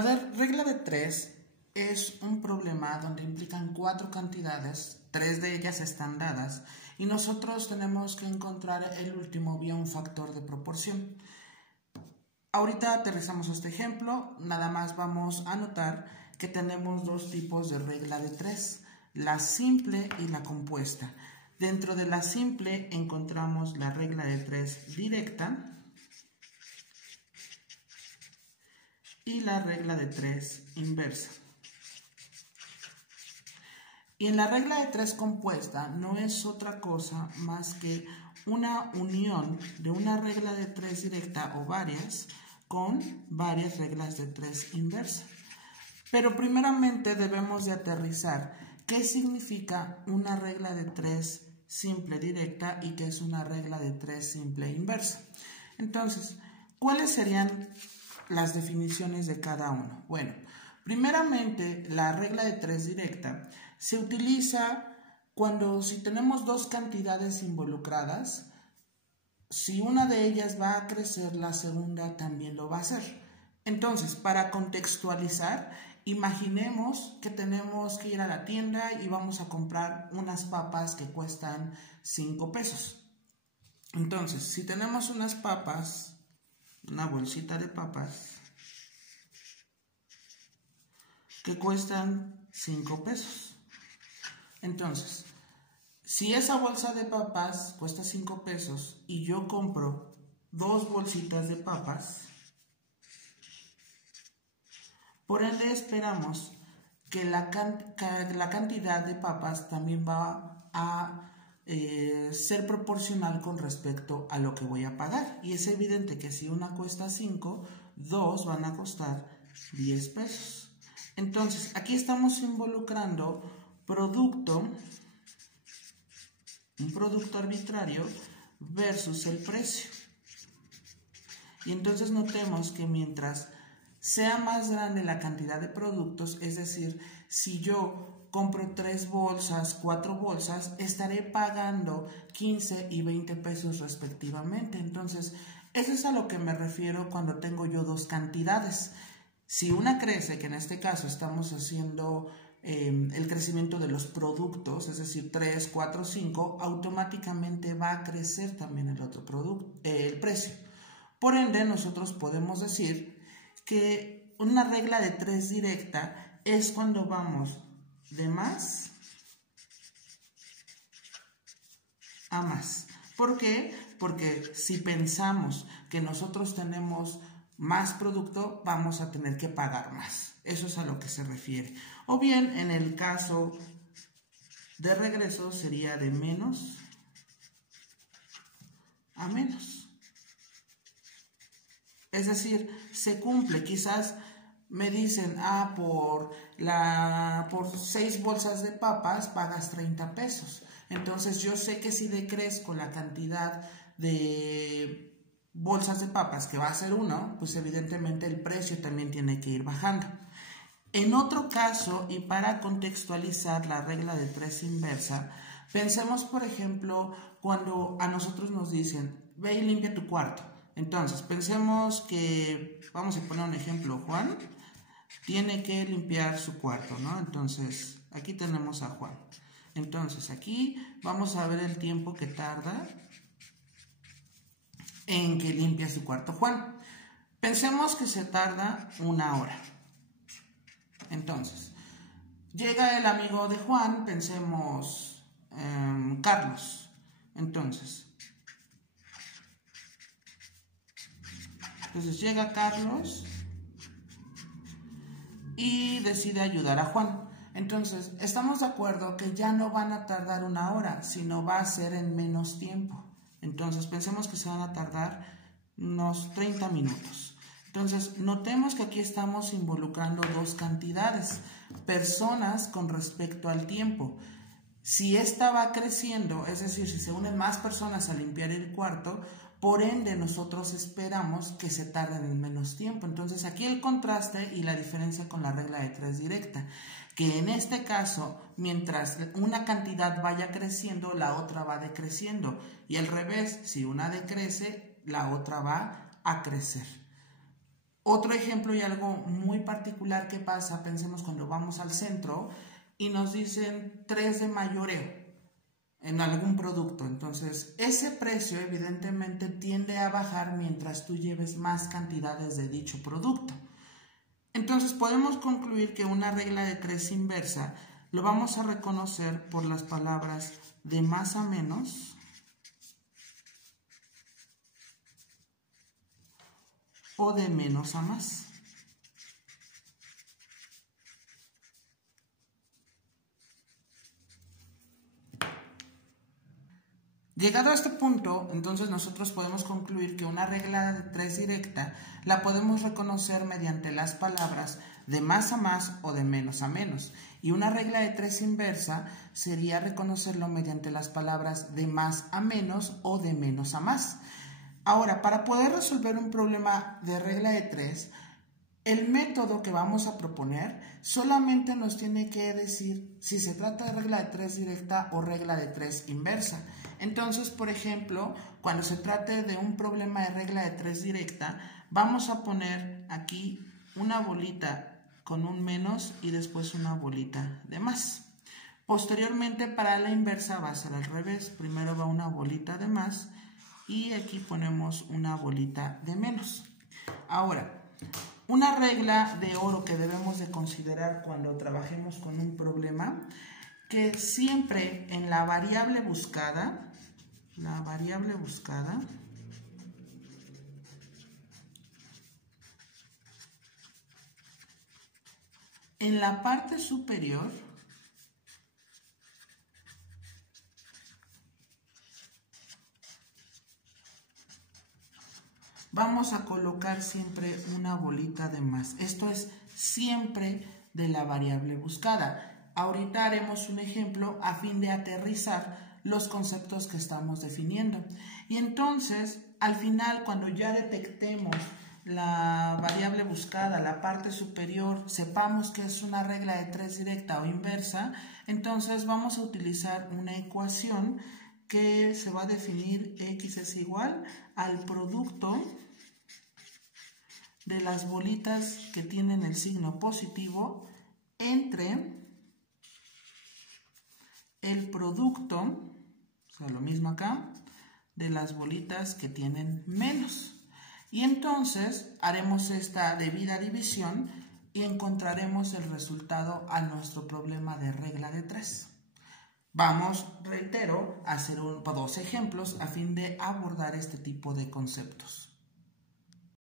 Regla de 3 es un problema donde implican 4 cantidades, 3 de ellas están dadas, y nosotros tenemos que encontrar el último vía un factor de proporción. Ahorita aterrizamos este ejemplo, nada más vamos a notar que tenemos dos tipos de regla de 3, la simple y la compuesta. Dentro de la simple encontramos la regla de 3 directa y la regla de 3 inversa. Y en la regla de 3 compuesta no es otra cosa más que una unión de una regla de 3 directa o varias con varias reglas de 3 inversa. Pero primeramente debemos de aterrizar qué significa una regla de 3 simple directa y qué es una regla de 3 simple inversa. Entonces, ¿cuáles serían las definiciones de cada uno? Bueno, primeramente la regla de 3 directa se utiliza si tenemos dos cantidades involucradas. Si una de ellas va a crecer, la segunda también lo va a hacer. Entonces, para contextualizar, imaginemos que tenemos que ir a la tienda y vamos a comprar unas papas que cuestan 5 pesos. Entonces, si tenemos unas papas, una bolsita de papas que cuestan 5 pesos. Entonces, si esa bolsa de papas cuesta 5 pesos y yo compro 2 bolsitas de papas, por ende esperamos que la cantidad de papas también va a ser proporcional con respecto a lo que voy a pagar. Y es evidente que si una cuesta 5, 2 van a costar 10 pesos. Entonces, aquí estamos involucrando un producto arbitrario versus el precio. Y entonces notemos que mientras sea más grande la cantidad de productos, es decir, si yo compro 3 bolsas, 4 bolsas, estaré pagando 15 y 20 pesos respectivamente. Entonces, eso es a lo que me refiero cuando tengo yo dos cantidades. Si una crece, que en este caso estamos haciendo el crecimiento de los productos, es decir, 3, 4, 5, automáticamente va a crecer también el otro producto, el precio. Por ende, nosotros podemos decir que una regla de 3 directa es cuando vamos de más a más. ¿Por qué? Porque si pensamos que nosotros tenemos más producto, vamos a tener que pagar más. Eso es a lo que se refiere. O bien, en el caso de regreso, sería de menos a menos. Es decir, se cumple. Quizás me dicen, por 6 bolsas de papas pagas 30 pesos. Entonces yo sé que si decrezco la cantidad de bolsas de papas, que va a ser 1, pues evidentemente el precio también tiene que ir bajando. En otro caso, y para contextualizar la regla de 3 inversa, pensemos por ejemplo cuando a nosotros nos dicen, ve y limpia tu cuarto. Entonces, pensemos que, vamos a poner un ejemplo, Juan tiene que limpiar su cuarto, ¿no? Entonces, aquí tenemos a Juan. Entonces, aquí vamos a ver el tiempo que tarda en que limpia su cuarto Juan. Pensemos que se tarda 1 hora. Entonces, llega el amigo de Juan, pensemos Carlos. Entonces llega Carlos y decide ayudar a Juan. Entonces, estamos de acuerdo que ya no van a tardar 1 hora, sino va a ser en menos tiempo. Entonces, pensemos que se van a tardar unos 30 minutos. Entonces, notemos que aquí estamos involucrando dos cantidades, personas con respecto al tiempo. Si esta va creciendo, es decir, si se unen más personas a limpiar el cuarto, por ende nosotros esperamos que se tarden en menos tiempo. Entonces aquí el contraste y la diferencia con la regla de 3 directa, que en este caso, mientras una cantidad vaya creciendo, la otra va decreciendo. Y al revés, si una decrece, la otra va a crecer. Otro ejemplo y algo muy particular que pasa, pensemos cuando vamos al centro y nos dicen 3 de mayoreo en algún producto. Entonces, ese precio evidentemente tiende a bajar mientras tú lleves más cantidades de dicho producto. Entonces, podemos concluir que una regla de 3 inversa lo vamos a reconocer por las palabras de más a menos o de menos a más. Llegado a este punto, entonces nosotros podemos concluir que una regla de 3 directa la podemos reconocer mediante las palabras de más a más o de menos a menos. Y una regla de 3 inversa sería reconocerlo mediante las palabras de más a menos o de menos a más. Ahora, para poder resolver un problema de regla de 3, el método que vamos a proponer solamente nos tiene que decir si se trata de regla de 3 directa o regla de 3 inversa. Entonces, por ejemplo, cuando se trate de un problema de regla de 3 directa, vamos a poner aquí una bolita con un menos y después una bolita de más. Posteriormente, para la inversa va a ser al revés. Primero va una bolita de más y aquí ponemos una bolita de menos. Ahora, una regla de oro que debemos de considerar cuando trabajemos con un problema, que siempre en la variable buscada, en la parte superior vamos a colocar siempre una bolita de más. Esto es siempre de la variable buscada. Ahorita haremos un ejemplo a fin de aterrizar los conceptos que estamos definiendo. Y entonces, al final, cuando ya detectemos la variable buscada, la parte superior, sepamos que es una regla de 3 directa o inversa, entonces vamos a utilizar una ecuación que se va a definir x es igual al producto de las bolitas que tienen el signo positivo entre el producto, o sea, lo mismo acá, de las bolitas que tienen menos. Y entonces haremos esta debida división y encontraremos el resultado a nuestro problema de regla de 3. Vamos, reitero, a hacer 2 ejemplos a fin de abordar este tipo de conceptos.